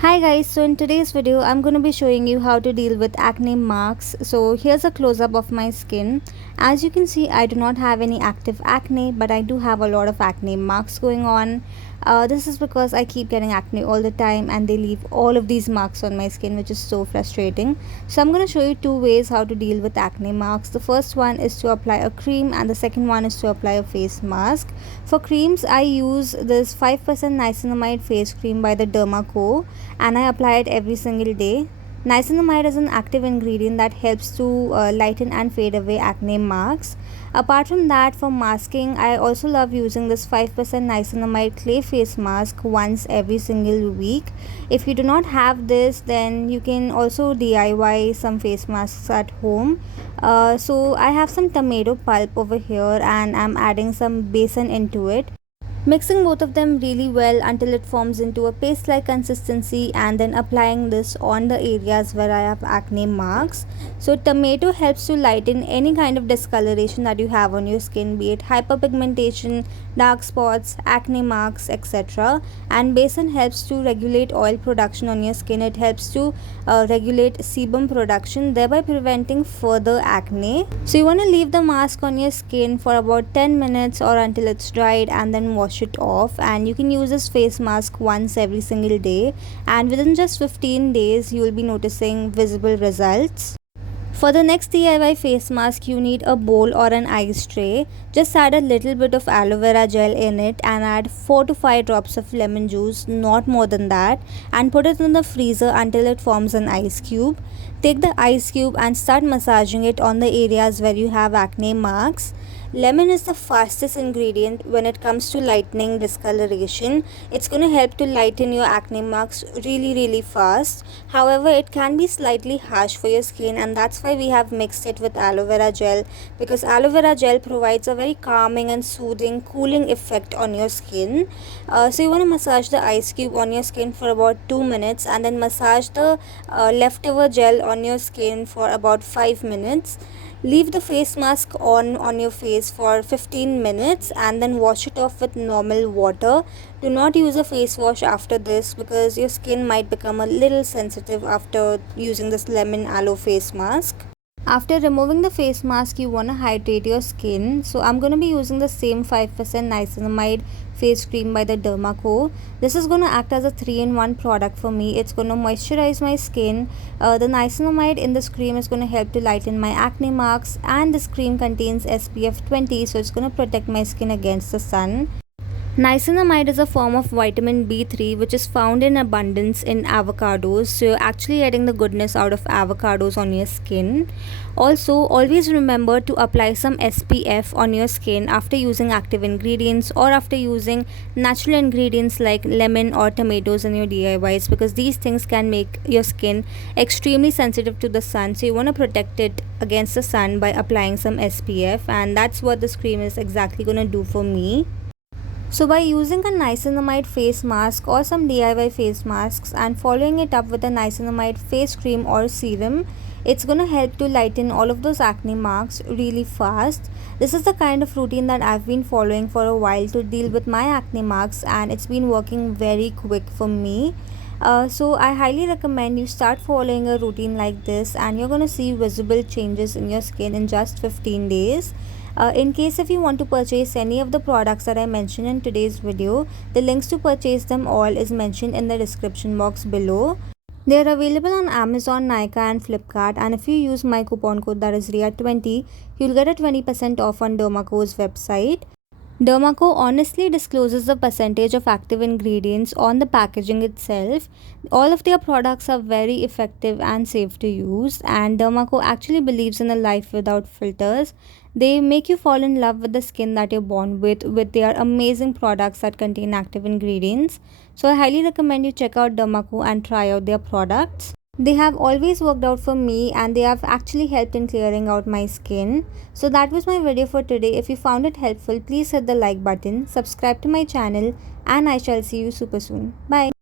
Hi guys, so in today's video I'm going to be showing you how to deal with acne marks. So here's a close-up of my skin. As you can see, I do not have any active acne, but I do have a lot of acne marks going on. This is because I keep getting acne all the time and they leave all of these marks on my skin, which is so frustrating. So I'm going to show you two ways how to deal with acne marks. The first one is to apply a cream and the second one is to apply a face mask. For creams, I use this 5% niacinamide face cream by the Dermaco and I apply it every single day. Niacinamide is an active ingredient that helps to lighten and fade away acne marks. Apart from that, for masking, I also love using this 5% niacinamide clay face mask once every single week. If you do not have this, then you can also DIY some face masks at home. So I have some tomato pulp over here and I'm adding some besan into it, mixing both of them really well until it forms into a paste like consistency, and then applying this on the areas where I have acne marks. So tomato helps to lighten any kind of discoloration that you have on your skin, be it hyperpigmentation, dark spots, acne marks, etc. And besan helps to regulate oil production on your skin. It helps to regulate sebum production, thereby preventing further acne. So you want to leave the mask on your skin for about 10 minutes or until it's dried, and then wash it off. And you can use this face mask once every single day, and within just 15 days you will be noticing visible results. For the next DIY face mask, you need a bowl or an ice tray. Just add a little bit of aloe vera gel in it and add 4 to 5 drops of lemon juice, not more than that, and put it in the freezer until it forms an ice cube. Take the ice cube and start massaging it on the areas where you have acne marks. Lemon is the fastest ingredient when it comes to lightening discoloration. It's going to help to lighten your acne marks really fast. However, it can be slightly harsh for your skin, and that's why we have mixed it with aloe vera gel, because aloe vera gel provides a very calming and soothing, cooling effect on your skin. So you want to massage the ice cube on your skin for about 2 minutes, and then massage the leftover gel on your skin for about 5 minutes. Leave the face mask on your face for 15 minutes and then wash it off with normal water. Do not use a face wash after this because your skin might become a little sensitive after using this lemon aloe face mask. After removing the face mask, you want to hydrate your skin. So I'm going to be using the same 5% niacinamide face cream by the Dermaco. This is going to act as a 3-in-1 product for me. It's going to moisturize my skin. The niacinamide in this cream is going to help to lighten my acne marks, and this cream contains SPF 20, so it's going to protect my skin against the sun. Niacinamide is a form of vitamin B3 which is found in abundance in avocados, so you're actually getting the goodness out of avocados on your skin. Also, always remember to apply some SPF on your skin after using active ingredients or after using natural ingredients like lemon or tomatoes in your DIYs, because these things can make your skin extremely sensitive to the sun. So you want to protect it against the sun by applying some SPF, and that's what this cream is exactly going to do for me. So by using a niacinamide face mask or some DIY face masks and following it up with a niacinamide face cream or serum, it's going to help to lighten all of those acne marks really fast. This is the kind of routine that I've been following for a while to deal with my acne marks, and it's been working very quick for me. So I highly recommend you start following a routine like this, and you're going to see visible changes in your skin in just 15 days. In case if you want to purchase any of the products that I mentioned in today's video, the links to purchase them all is mentioned in the description box below. They are available on Amazon, Nykaa and Flipkart, and if you use my coupon code, that is RIA20, you'll get a 20% off on Dermaco's website. Dermaco honestly discloses the percentage of active ingredients on the packaging itself. All of their products are very effective and safe to use, and Dermaco actually believes in a life without filters. They make you fall in love with the skin that you're born with their amazing products that contain active ingredients. So I highly recommend you check out Dermaco and try out their products. They have always worked out for me, and they have actually helped in clearing out my skin. So that was my video for today. If you found it helpful, please hit the like button, subscribe to my channel, and I shall see you super soon. Bye.